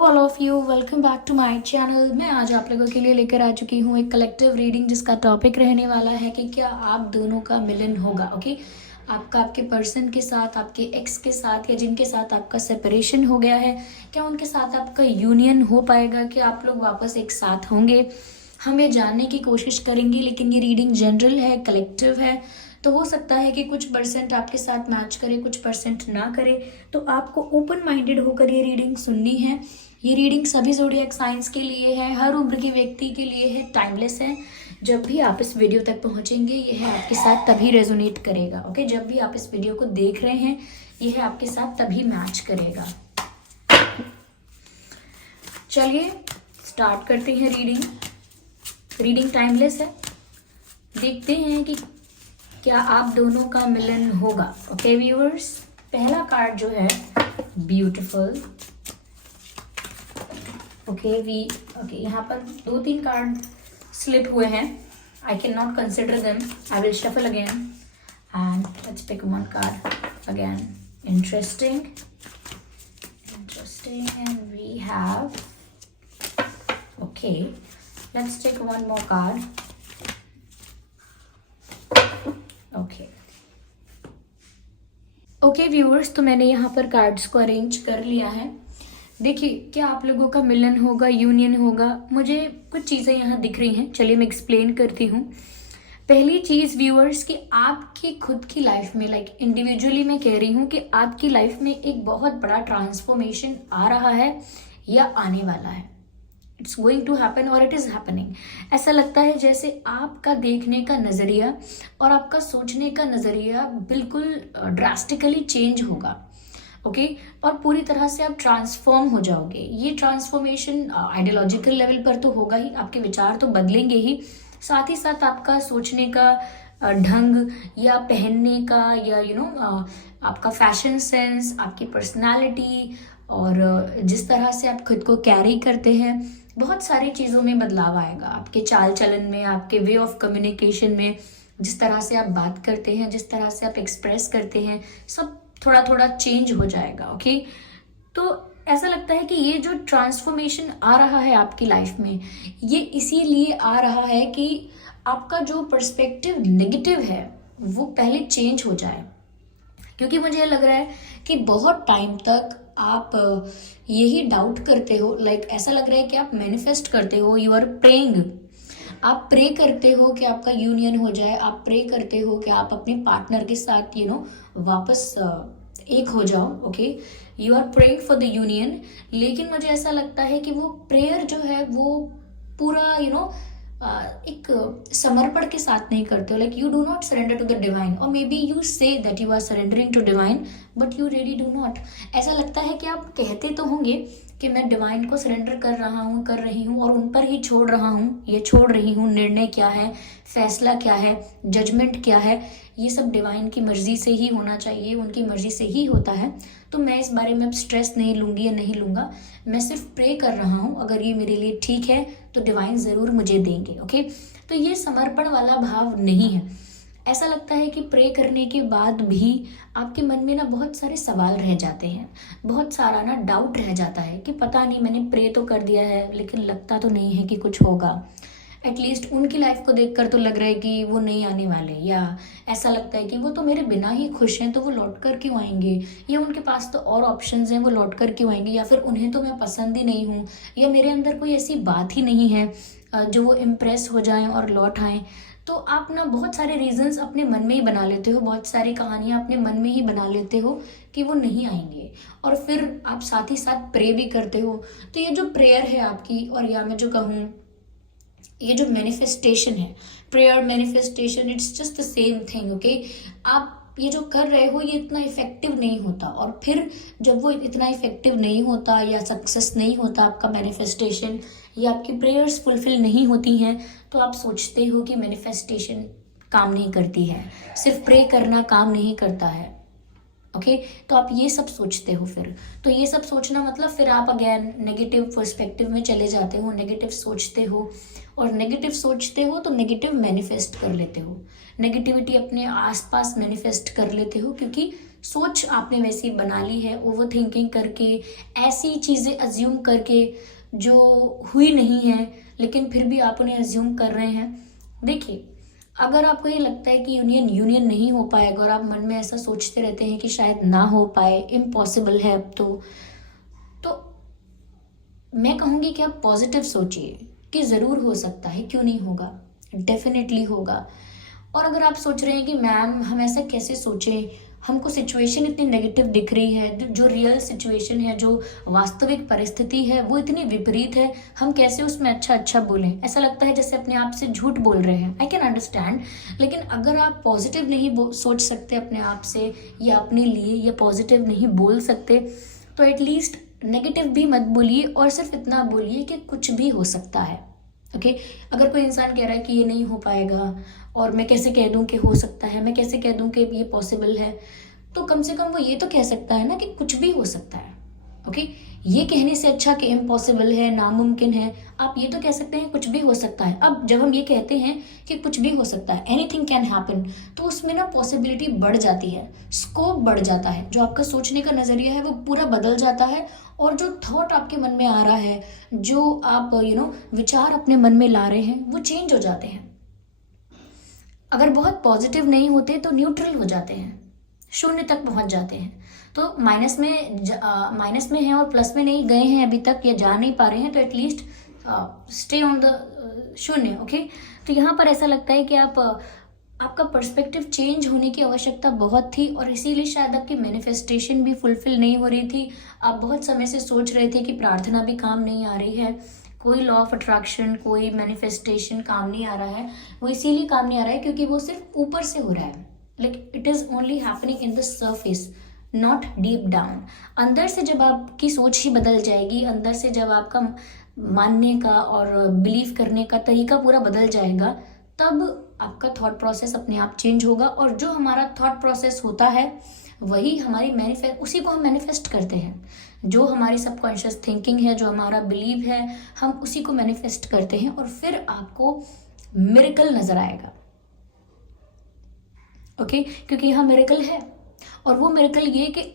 All of you welcome back to my channel. मैं आज आप लोगों के लिए लेकर आ चुकी हूँ एक कलेक्टिव रीडिंग जिसका टॉपिक रहने वाला है कि क्या आप दोनों का मिलन होगा। ओके, आपका आपके पर्सन के साथ, आपके एक्स के साथ या जिनके साथ आपका सेपरेशन हो गया है, क्या उनके साथ आपका यूनियन हो पाएगा, कि आप लोग वापस एक साथ होंगे। हम ये जानने की कोशिश करेंगे, लेकिन ये रीडिंग जनरल है, कलेक्टिव है, तो हो सकता है कि कुछ परसेंट आपके साथ मैच करे, कुछ परसेंट ना करे। तो आपको ओपन माइंडेड होकर ये रीडिंग सुननी है। ये रीडिंग सभी ज़ोडिएक साइंस के लिए है, हर उम्र के व्यक्ति के लिए है, टाइमलेस है। जब भी आप इस वीडियो तक पहुंचेंगे, ये है आपके साथ तभी रेजोनेट करेगा। ओके, जब भी आप इस वीडियो को देख रहे हैं, ये है आपके साथ तभी मैच करेगा। चलिए स्टार्ट करते हैं रीडिंग। रीडिंग टाइमलेस है। देखते हैं कि क्या आप दोनों का मिलन होगा। ओके व्यूअर्स, पहला कार्ड जो है ब्यूटीफुल। ओके यहाँ पर 2-3 कार्ड स्लिप हुए हैं। I can not consider them. I will shuffle again and let's pick one card again. Interesting and we have okay, let's take one more card. Okay viewers, तो मैंने यहाँ पर cards को arrange कर लिया है। देखिए, क्या आप लोगों का मिलन होगा, यूनियन होगा। मुझे कुछ चीज़ें यहाँ दिख रही हैं, चलिए मैं एक्सप्लेन करती हूँ। पहली चीज़ व्यूअर्स, कि आपकी खुद की लाइफ में, लाइक इंडिविजुअली मैं कह रही हूँ कि आपकी लाइफ में एक बहुत बड़ा ट्रांसफॉर्मेशन आ रहा है या आने वाला है। इट्स गोइंग टू हैपन और इट इज़ हैपनिंग। ऐसा लगता है जैसे आपका देखने का नज़रिया और आपका सोचने का नज़रिया बिल्कुल ड्रास्टिकली चेंज होगा। ओके, और पूरी तरह से आप ट्रांसफॉर्म हो जाओगे। ये ट्रांसफॉर्मेशन आइडियोलॉजिकल लेवल पर तो होगा ही, आपके विचार तो बदलेंगे ही, साथ ही साथ आपका सोचने का ढंग या पहनने का या आपका फैशन सेंस, आपकी पर्सनालिटी और जिस तरह से आप खुद को कैरी करते हैं, बहुत सारी चीज़ों में बदलाव आएगा। आपके चाल चलन में, आपके वे ऑफ कम्युनिकेशन में, जिस तरह से आप बात करते हैं, जिस तरह से आप एक्सप्रेस करते हैं, सब थोड़ा थोड़ा चेंज हो जाएगा। ओके, तो ऐसा लगता है कि ये जो ट्रांसफॉर्मेशन आ रहा है आपकी लाइफ में, ये इसीलिए आ रहा है कि आपका जो पर्सपेक्टिव नेगेटिव है वो पहले चेंज हो जाए। क्योंकि मुझे लग रहा है कि बहुत टाइम तक आप यही डाउट करते हो, लाइक ऐसा लग रहा है कि आप मैनिफेस्ट करते हो, यू आर प्रेइंग। आप प्रे करते हो कि आपका यूनियन हो जाए, आप प्रे करते हो कि आप अपने पार्टनर के साथ वापस एक हो जाओ। Okay, you are praying for the union. लेकिन मुझे ऐसा लगता है कि वो प्रेयर जो है वो पूरा एक समर्पण के साथ नहीं करते हो। Like you do not surrender to the divine, और maybe you say that you are surrendering to divine, but you really do not. ऐसा लगता है कि आप कहते तो होंगे कि मैं डिवाइन को सरेंडर कर रहा हूँ, कर रही हूँ, और उन पर ही छोड़ रहा हूँ, ये छोड़ रही हूँ, निर्णय क्या है, फैसला क्या है, जजमेंट क्या है, ये सब डिवाइन की मर्जी से ही होना चाहिए, उनकी मर्जी से ही होता है। तो मैं इस बारे में अब स्ट्रेस नहीं लूँगी या नहीं लूँगा। मैं सिर्फ प्रे कर रहा हूँ, अगर ये मेरे लिए ठीक है तो डिवाइन ज़रूर मुझे देंगे। ओके, तो ये समर्पण वाला भाव नहीं है। ऐसा लगता है कि प्रे करने के बाद भी आपके मन में ना बहुत सारे सवाल रह जाते हैं, बहुत सारा ना डाउट रह जाता है कि पता नहीं, मैंने प्रे तो कर दिया है लेकिन लगता तो नहीं है कि कुछ होगा। एटलीस्ट उनकी लाइफ को देखकर तो लग रहा है कि वो नहीं आने वाले, या ऐसा लगता है कि वो तो मेरे बिना ही खुश हैं, तो वो लौट कर क्यों आएंगे, या उनके पास तो और ऑप्शंस हैं, वो लौट कर क्यों आएंगे, या फिर उन्हें तो मैं पसंद ही नहीं हूँ, या मेरे अंदर कोई ऐसी बात ही नहीं है जो वो इम्प्रेस हो जाएं और लौट आएँ। तो आप ना बहुत सारे रीजंस अपने मन में ही बना लेते हो, बहुत सारी कहानियाँ अपने मन में ही बना लेते हो कि वो नहीं आएंगे, और फिर आप साथ ही साथ प्रे भी करते हो। तो ये जो प्रेयर है आपकी, और या मैं जो कहूँ ये जो मैनिफेस्टेशन है, prayer manifestation, it's just the same thing. Okay, आप ये जो कर रहे हो ये इतना इफेक्टिव नहीं होता, और फिर जब वो इतना इफेक्टिव नहीं होता या सक्सेस नहीं होता आपका मैनिफेस्टेशन, या आपकी प्रेयर्स फुलफिल नहीं होती हैं, तो आप सोचते हो कि मैनिफेस्टेशन काम नहीं करती है, सिर्फ प्रे करना काम नहीं करता है। ओके, तो आप ये सब सोचते हो। फिर तो ये सब सोचना मतलब फिर आप अगेन नेगेटिव पर्सपेक्टिव में चले जाते हो, नेगेटिव सोचते हो, और नेगेटिव सोचते हो तो नेगेटिव मैनिफेस्ट कर लेते हो, नेगेटिविटी अपने आसपास मैनिफेस्ट कर लेते हो, क्योंकि सोच आपने वैसी बना ली है, ओवर थिंकिंग करके, ऐसी चीज़ें अज्यूम करके जो हुई नहीं है लेकिन फिर भी आप उन्हें अज्यूम कर रहे हैं। देखिए, अगर आपको ये लगता है कि यूनियन यूनियन नहीं हो पाएगा और आप मन में ऐसा सोचते रहते हैं कि शायद ना हो पाए, इम्पॉसिबल है अब तो मैं कहूँगी कि आप पॉजिटिव सोचिए कि ज़रूर हो सकता है, क्यों नहीं होगा, डेफिनेटली होगा। और अगर आप सोच रहे हैं कि मैम हम ऐसा कैसे सोचें, हमको सिचुएशन इतनी नेगेटिव दिख रही है, जो रियल सिचुएशन है, जो वास्तविक परिस्थिति है वो इतनी विपरीत है, हम कैसे उसमें अच्छा अच्छा बोलें, ऐसा लगता है जैसे अपने आप से झूठ बोल रहे हैं। आई कैन अंडरस्टैंड, लेकिन अगर आप पॉजिटिव नहीं सोच सकते अपने आप से या अपने लिए, या पॉजिटिव नहीं बोल सकते, तो एटलीस्ट नेगेटिव भी मत बोलिए और सिर्फ इतना बोलिए कि कुछ भी हो सकता है। ओके अगर कोई इंसान कह रहा है कि ये नहीं हो पाएगा और मैं कैसे कह दूं कि हो सकता है, मैं कैसे कह दूं कि ये पॉसिबल है, तो कम से कम वो ये तो कह सकता है ना कि कुछ भी हो सकता है। ओके ये कहने से अच्छा कि इम्पॉसिबल है, नामुमकिन है, आप ये तो कह सकते हैं कुछ भी हो सकता है। अब जब हम ये कहते हैं कि कुछ भी हो सकता है, एनीथिंग कैन हैपन, तो उसमें ना पॉसिबिलिटी बढ़ जाती है, स्कोप बढ़ जाता है, जो आपका सोचने का नजरिया है वो पूरा बदल जाता है, और जो थॉट आपके मन में आ रहा है, जो आप विचार अपने मन में ला रहे हैं, वो चेंज हो जाते हैं। अगर बहुत पॉजिटिव नहीं होते तो न्यूट्रल हो जाते हैं, शून्य तक पहुंच जाते हैं। तो माइनस में हैं और प्लस में नहीं गए हैं अभी तक या जा नहीं पा रहे हैं, तो एटलीस्ट स्टे ऑन द शून्य। ओके तो यहाँ पर ऐसा लगता है कि आपका पर्सपेक्टिव चेंज होने की आवश्यकता बहुत थी, और इसीलिए शायद आपकी मैनिफेस्टेशन भी फुलफिल नहीं हो रही थी। आप बहुत समय से सोच रहे थे कि प्रार्थना भी काम नहीं आ रही है, कोई लॉ ऑफ अट्रैक्शन, कोई मैनिफेस्टेशन काम नहीं आ रहा है। वो इसीलिए काम नहीं आ रहा है क्योंकि वो सिर्फ ऊपर से हो रहा है, like it is only happening in the surface, not deep down. अंदर से जब आपकी सोच ही बदल जाएगी, अंदर से जब आपका मानने का और बिलीव करने का तरीका पूरा बदल जाएगा, तब आपका थॉट प्रोसेस अपने आप चेंज होगा। और जो हमारा थॉट प्रोसेस होता है वही हमारी उसी को हम मैनिफेस्ट करते हैं। जो हमारी सबकॉन्शियस थिंकिंग है, जो हमारा बिलीव है, हम उसी को मैनिफेस्ट करते हैं, और फिर आपको मिरेकल नजर आएगा। ओके क्योंकि यहाँ मिरेकल है, और वो मिरेकल ये कि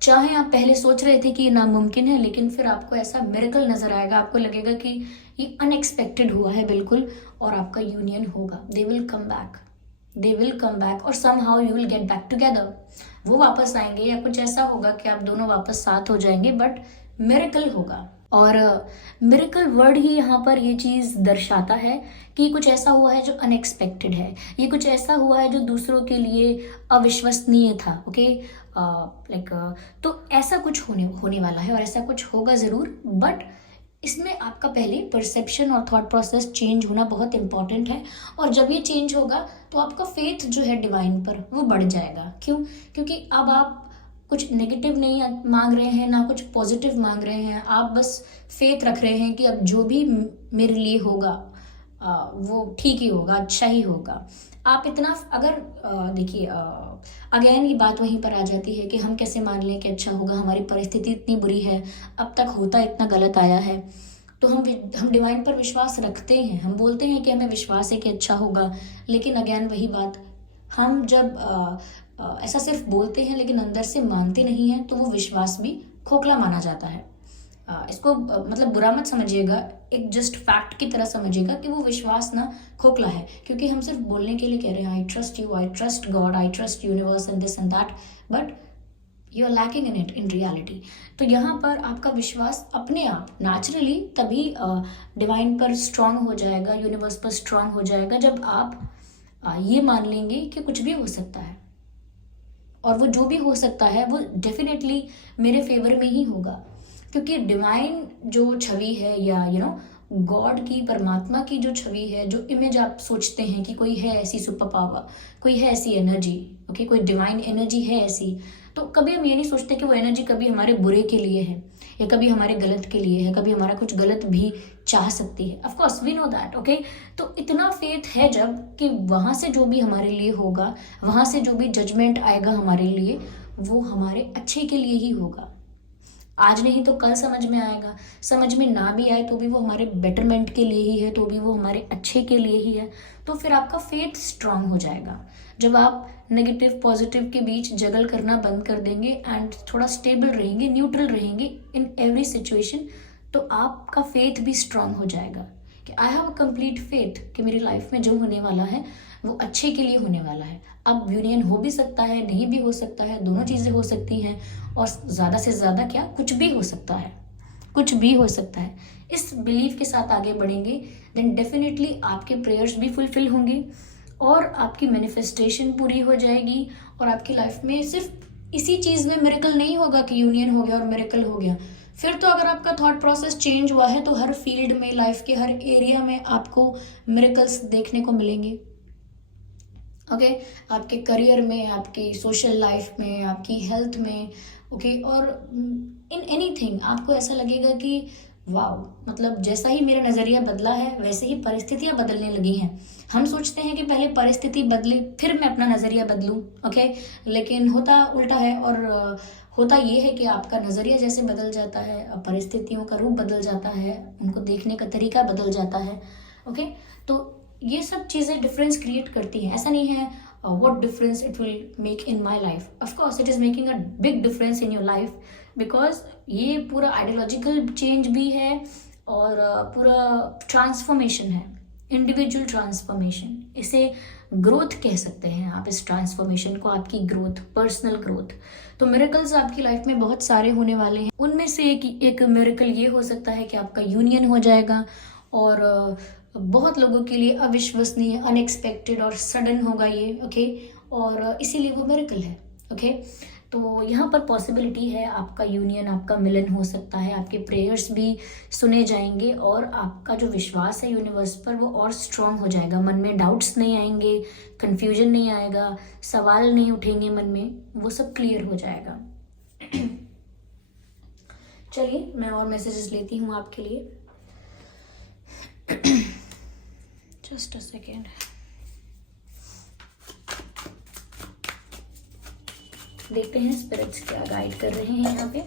चाहे आप पहले सोच रहे थे कि ये नामुमकिन है, लेकिन फिर आपको ऐसा मिरेकल नजर आएगा, आपको लगेगा कि ये अनएक्सपेक्टेड हुआ है बिल्कुल, और आपका यूनियन होगा। दे विल कम बैक और somehow you will get back together. वो वापस आएंगे या कुछ ऐसा होगा कि आप दोनों वापस साथ हो जाएंगे, बट मिरेकल होगा। और मिरेकल वर्ड ही यहाँ पर ये चीज़ दर्शाता है कि कुछ ऐसा हुआ है जो अनएक्सपेक्टेड है, ये कुछ ऐसा हुआ है जो दूसरों के लिए अविश्वसनीय था। ओके तो ऐसा कुछ होने वाला है, और ऐसा कुछ होगा ज़रूर, बट इसमें आपका पहले परसेप्शन और थॉट प्रोसेस चेंज होना बहुत इंपॉर्टेंट है। और जब ये चेंज होगा तो आपका फेथ जो है डिवाइन पर वो बढ़ जाएगा। क्यों? क्योंकि अब आप कुछ नेगेटिव नहीं मांग रहे हैं, ना कुछ पॉजिटिव मांग रहे हैं, आप बस फेथ रख रहे हैं कि अब जो भी मेरे लिए होगा वो ठीक ही होगा, अच्छा ही होगा। आप इतना अगर देखिए अगेन ये बात वहीं पर आ जाती है कि हम कैसे मान लें कि अच्छा होगा, हमारी परिस्थिति इतनी बुरी है, अब तक होता इतना गलत आया है, तो हम डिवाइन पर विश्वास रखते हैं, हम बोलते हैं कि हमें विश्वास है कि अच्छा होगा, लेकिन अगेन वही बात, हम जब ऐसा सिर्फ बोलते हैं लेकिन अंदर से मानते नहीं हैं, तो वो विश्वास भी खोखला माना जाता है। इसको मतलब बुरा मत समझिएगा, एक जस्ट फैक्ट की तरह समझिएगा कि वो विश्वास ना खोखला है, क्योंकि हम सिर्फ बोलने के लिए कह रहे हैं I trust you, I trust God, I trust universe and this and that, but you are lacking in it in reality. तो यहाँ पर आपका विश्वास अपने आप नेचुरली तभी डिवाइन पर स्ट्रांग हो जाएगा, यूनिवर्स पर स्ट्रांग हो जाएगा, जब आप ये मान लेंगे कि कुछ भी हो सकता है, और वो जो भी हो सकता है वो डेफिनेटली मेरे फेवर में ही होगा। क्योंकि डिवाइन जो छवि है, या गॉड की, परमात्मा की जो छवि है, जो इमेज आप सोचते हैं कि कोई है ऐसी सुपर पावर, कोई है ऐसी एनर्जी, ओके कोई डिवाइन एनर्जी है ऐसी, तो कभी हम ये नहीं सोचते कि वो एनर्जी कभी हमारे बुरे के लिए है, या कभी हमारे गलत के लिए है, कभी हमारा कुछ गलत भी चाह सकती है। Of course we know that. Okay तो इतना फेथ है जब कि वहां से जो भी हमारे लिए होगा, वहां से जो भी जजमेंट आएगा हमारे लिए, वो हमारे अच्छे के लिए ही होगा। आज नहीं तो कल समझ में आएगा। समझ में ना भी आए तो भी वो हमारे बेटरमेंट के लिए ही है, तो भी वो हमारे अच्छे के लिए ही है। तो फिर आपका फेथ स्ट्रांग हो जाएगा जब आप नेगेटिव पॉजिटिव के बीच जगल करना बंद कर देंगे एंड थोड़ा स्टेबल रहेंगे, न्यूट्रल रहेंगे इन एवरी सिचुएशन। तो आपका फेथ भी स्ट्रांग हो जाएगा कि I have a complete faith कि मेरी लाइफ में जो होने वाला है वो अच्छे के लिए होने वाला है। अब यूनियन हो भी सकता है, नहीं भी हो सकता है, दोनों चीज़ें हो सकती हैं, और ज़्यादा से ज़्यादा क्या, कुछ भी हो सकता है, कुछ भी हो सकता है। इस बिलीव के साथ आगे बढ़ेंगे देन डेफिनेटली आपके प्रेयर्स भी फुलफिल होंगे और आपकी मैनिफेस्टेशन पूरी हो जाएगी। और आपकी लाइफ में सिर्फ इसी चीज़ में मिरेकल नहीं होगा कि यूनियन हो गया और मिरेकल हो गया। फिर तो अगर आपका थॉट प्रोसेस चेंज हुआ है तो हर फील्ड में, लाइफ के हर एरिया में आपको मिरेकल्स देखने को मिलेंगे। ओके आपके करियर में, आपकी सोशल लाइफ में, आपकी हेल्थ में, ओके और इन एनीथिंग आपको ऐसा लगेगा कि वाओ, मतलब जैसा ही मेरा नज़रिया बदला है वैसे ही परिस्थितियाँ बदलने लगी हैं। हम सोचते हैं कि पहले परिस्थिति बदले फिर मैं अपना नज़रिया बदलूं, ओके, लेकिन होता उल्टा है। और होता ये है कि आपका नज़रिया जैसे बदल जाता है, परिस्थितियों का रूप बदल जाता है, उनको देखने का तरीका बदल जाता है। ओके तो ये सब चीज़ें डिफरेंस क्रिएट करती हैं। ऐसा नहीं है what difference it will make in my life. Of course it is making a big difference in your life because ये पूरा आइडियोलॉजिकल चेंज भी है और पूरा ट्रांसफॉर्मेशन है, इंडिविजुअल ट्रांसफॉर्मेशन। इसे ग्रोथ कह सकते हैं आप, इस ट्रांसफॉर्मेशन को, आपकी ग्रोथ, पर्सनल ग्रोथ। तो मिरेकल्स आपकी लाइफ में बहुत सारे होने वाले हैं। उनमें से एक मिरेकल ये हो सकता है कि आपका यूनियन हो जाएगा और बहुत लोगों के लिए अविश्वसनीय, अनएक्सपेक्टेड और सडन होगा ये, ओके, और इसीलिए वो मिरेकल है। ओके तो यहाँ पर पॉसिबिलिटी है आपका यूनियन, आपका मिलन हो सकता है, आपके प्रेयर्स भी सुने जाएंगे और आपका जो विश्वास है यूनिवर्स पर वो और स्ट्रांग हो जाएगा। मन में डाउट्स नहीं आएंगे, कंफ्यूजन नहीं आएगा, सवाल नहीं उठेंगे मन में, वो सब क्लियर हो जाएगा। चलिए मैं और मैसेजेस लेती हूँ आपके लिए। Just a second. देखते हैं स्पिरिट्स क्या गाइड कर रहे हैं यहाँ पे।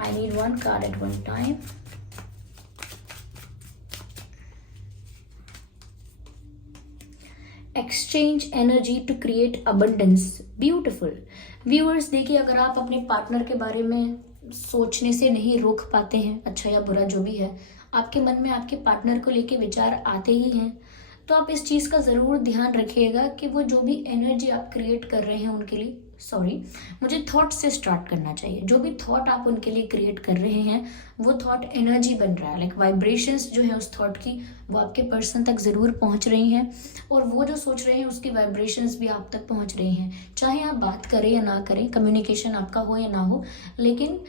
I need one card at one time. Exchange energy to create abundance. Beautiful viewers, देखिए अगर आप अपने पार्टनर के बारे में सोचने से नहीं रोक पाते हैं, अच्छा या बुरा जो भी है, आपके मन में आपके पार्टनर को लेके विचार आते ही हैं, तो आप इस चीज़ का ज़रूर ध्यान रखिएगा कि वो जो भी एनर्जी आप क्रिएट कर रहे हैं उनके लिए, मुझे थॉट से स्टार्ट करना चाहिए। जो भी थॉट आप उनके लिए क्रिएट कर रहे हैं वो थॉट एनर्जी बन रहा है, लाइक वाइब्रेशंस जो है उस थॉट की वो आपके पर्सन तक ज़रूर पहुंच रही हैं और वो जो सोच रहे हैं उसकी वाइब्रेशंस भी आप तक पहुंच रही हैं। चाहे आप बात करें या ना करें, कम्युनिकेशन आपका हो या ना हो, लेकिन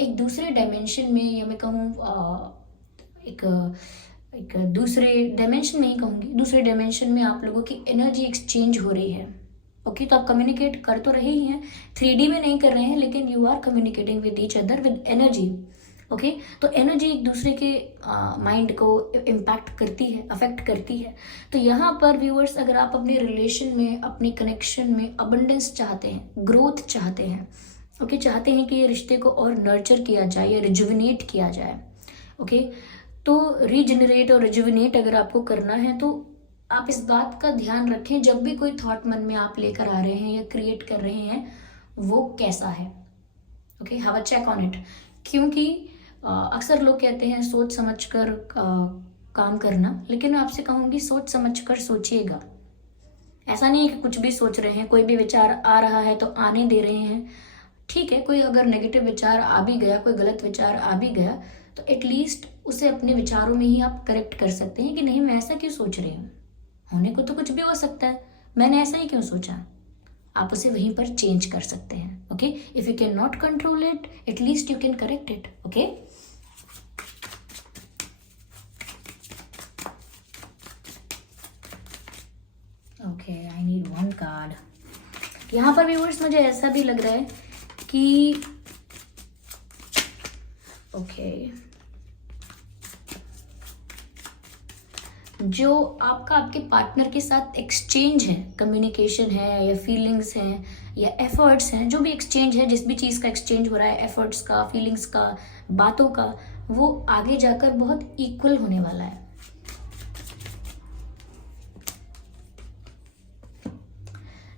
एक दूसरे डायमेंशन में, या मैं कहूँ एक दूसरे डायमेंशन में ही कहूँगी, दूसरे डायमेंशन में आप लोगों की एनर्जी एक्सचेंज हो रही है। ओके तो आप कम्युनिकेट कर तो रहे ही हैं, 3D में नहीं कर रहे हैं, लेकिन you are communicating with each other with energy. Okay तो एनर्जी एक दूसरे के माइंड को इम्पैक्ट करती है, अफेक्ट करती है। तो यहाँ पर व्यूअर्स, अगर आप अपने रिलेशन में, अपने कनेक्शन में अबंडेंस चाहते हैं, ग्रोथ चाहते हैं, ओके चाहते हैं कि ये रिश्ते को और नर्चर किया जाए या रिजुविनेट किया जाए, ओके तो रीजनरेट और रिजुविनेट अगर आपको करना है तो आप इस बात का ध्यान रखें, जब भी कोई थॉट मन में आप लेकर आ रहे हैं या क्रिएट कर रहे हैं वो कैसा है। Okay have a check on it, क्योंकि अक्सर लोग कहते हैं सोच समझ कर काम करना, लेकिन मैं आपसे कहूँगी सोच समझ कर सोचिएगा। ऐसा नहीं है कि कुछ भी सोच रहे हैं, कोई भी विचार आ रहा है तो आने दे रहे हैं, ठीक है। कोई अगर नेगेटिव विचार आ भी गया, कोई गलत विचार आ भी गया, तो एटलीस्ट उसे अपने विचारों में ही आप करेक्ट कर सकते हैं कि नहीं मैं ऐसा क्यों सोच रही हूँ, होने को तो कुछ भी हो सकता है, मैंने ऐसा ही क्यों सोचा। आप उसे वहीं पर चेंज कर सकते हैं। Okay if you can not control it, at least you can correct it. Okay okay I need one card. यहाँ पर व्यूअर्स मुझे ऐसा भी लग रहा है कि जो आपका आपके पार्टनर के साथ एक्सचेंज है, कम्युनिकेशन है या फीलिंग्स हैं या एफर्ट्स हैं, जो भी एक्सचेंज है, जिस भी चीज़ का एक्सचेंज हो रहा है, एफर्ट्स का, फीलिंग्स का, बातों का, वो आगे जाकर बहुत इक्वल होने वाला है।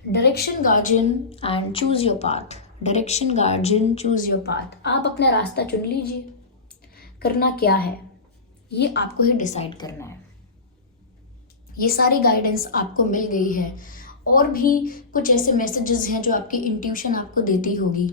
Direction guardian and choose your path. Direction guardian, choose your path. आप अपना रास्ता चुन लीजिए। करना क्या है ये आपको ही डिसाइड करना है। ये सारी गाइडेंस आपको मिल गई है, और भी कुछ ऐसे मैसेजेस हैं जो आपकी इंट्यूशन आपको देती होगी,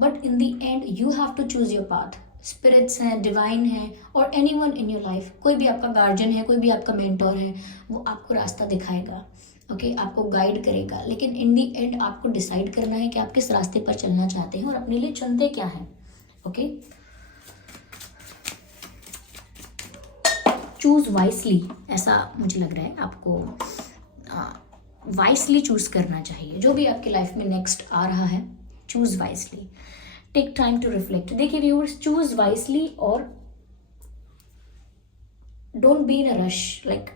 but in the end you have to choose your path. Spirits हैं, डिवाइन है, और एनीवन इन योर लाइफ, कोई भी आपका गार्जियन है, कोई भी आपका मेंटोर है, वो आपको रास्ता दिखाएगा, ओके, आपको गाइड करेगा। लेकिन इन द एंड आपको डिसाइड करना है कि आप किस रास्ते पर चलना चाहते हैं और अपने लिए चुनते क्या है। ओके, चूज वाइसली, ऐसा मुझे लग रहा है आपको वाइसली चूज करना चाहिए। जो भी आपकी लाइफ में नेक्स्ट आ रहा है, choose wisely. Take time to reflect. देखिए व्यूअर्स, चूज वाइसली और don't be in a rush. Like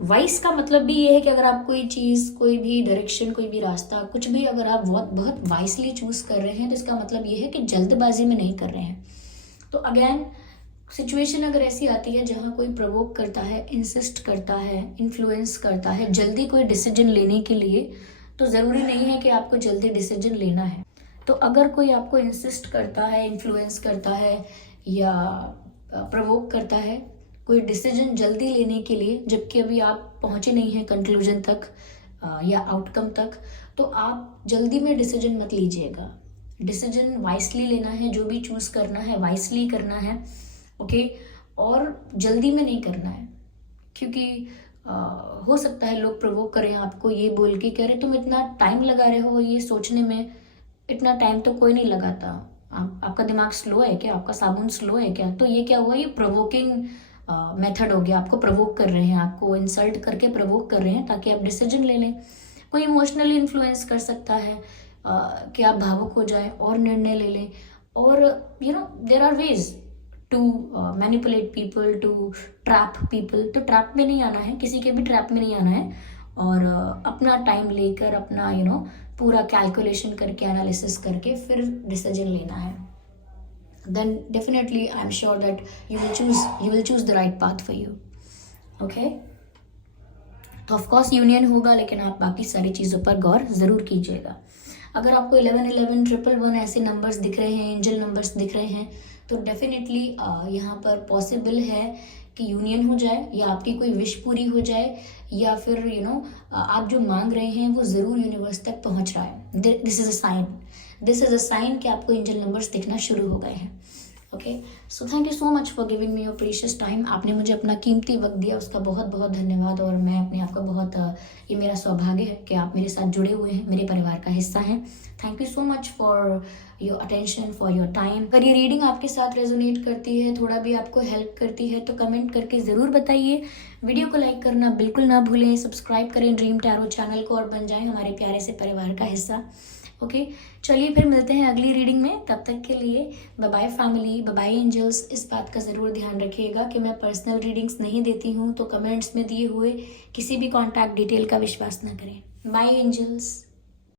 wise का मतलब भी ये है कि अगर आप कोई चीज, कोई भी डायरेक्शन, कोई भी रास्ता, कुछ भी अगर आप बहुत बहुत वाइसली चूज कर रहे हैं, तो इसका मतलब ये है कि जल्दबाजी में नहीं कर रहे हैं। तो अगेन सिचुएशन अगर ऐसी आती है जहाँ कोई प्रवोक करता है, इंसिस्ट करता है, इन्फ्लुएंस करता है जल्दी कोई डिसीजन लेने के लिए, तो ज़रूरी नहीं है कि आपको जल्दी डिसीजन लेना है। तो अगर कोई आपको इंसिस्ट करता है, इन्फ्लुएंस करता है या प्रवोक करता है कोई डिसीजन जल्दी लेने के लिए, जबकि अभी आप पहुँचे नहीं हैं कंक्लूजन तक या आउटकम तक, तो आप जल्दी में डिसीजन मत लीजिएगा। डिसीजन वाइसली लेना है, जो भी चूज़ करना है वाइसली करना है, ओके, और जल्दी में नहीं करना है। क्योंकि हो सकता है लोग प्रवोक करें आपको ये बोल के, कह रहे तुम इतना टाइम लगा रहे हो ये सोचने में, इतना टाइम तो कोई नहीं लगाता, आपका दिमाग स्लो है क्या, आपका साबुन स्लो है क्या। तो ये क्या हुआ, ये प्रवोकिंग मेथड हो गया। आपको प्रवोक कर रहे हैं, आपको इंसल्ट करके प्रवोक कर रहे हैं ताकि आप डिसीजन ले लें। कोई इमोशनली इन्फ्लुएंस कर सकता है कि आप भावुक हो जाएं और निर्णय ले लें। और there are ways to manipulate people, to trap people. तो ट्रैप में नहीं आना है, किसी के भी ट्रैप में नहीं आना है, और अपना टाइम लेकर, अपना पूरा कैलकुलेशन करके, एनालिसिस करके फिर डिसीजन लेना है। Then definitely I am sure that you will choose the right path for you. Okay, तो ऑफकोर्स यूनियन होगा, लेकिन आप बाकी सारी चीज़ों पर गौर ज़रूर कीजिएगा। अगर आपको 11 11 111 ऐसे नंबर्स दिख रहे हैं, एंजल नंबर्स दिख रहे हैं, तो डेफिनेटली यहाँ पर पॉसिबल है कि यूनियन हो जाए, या आपकी कोई विश पूरी हो जाए, या फिर आप जो मांग रहे हैं वो ज़रूर यूनिवर्स तक पहुँच रहा है। दिस इज़ अ साइन कि आपको एंजल नंबर्स दिखना शुरू हो गए हैं। Okay, so thank you so much for giving me your precious time. आपने मुझे अपना कीमती वक्त दिया, उसका बहुत बहुत धन्यवाद। और मैं अपने आप को ये मेरा सौभाग्य है कि आप मेरे साथ जुड़े हुए हैं, मेरे परिवार का हिस्सा हैं। Thank you so much for your attention, for your time. अगर ये रीडिंग आपके साथ रेजोनेट करती है, थोड़ा भी आपको हेल्प करती है, तो कमेंट करके ज़रूर बताइए। वीडियो को लाइक करना बिल्कुल ना भूलें, सब्सक्राइब करें ड्रीम टैरो चैनल को और बन जाएं हमारे प्यारे से परिवार का हिस्सा। ओके, चलिए फिर मिलते हैं अगली रीडिंग में। तब तक के लिए bye bye family, bye bye angels. इस बात का ज़रूर ध्यान रखिएगा कि मैं पर्सनल रीडिंग्स नहीं देती हूँ, तो कमेंट्स में दिए हुए किसी भी कॉन्टैक्ट डिटेल का विश्वास न करें। Bye angels.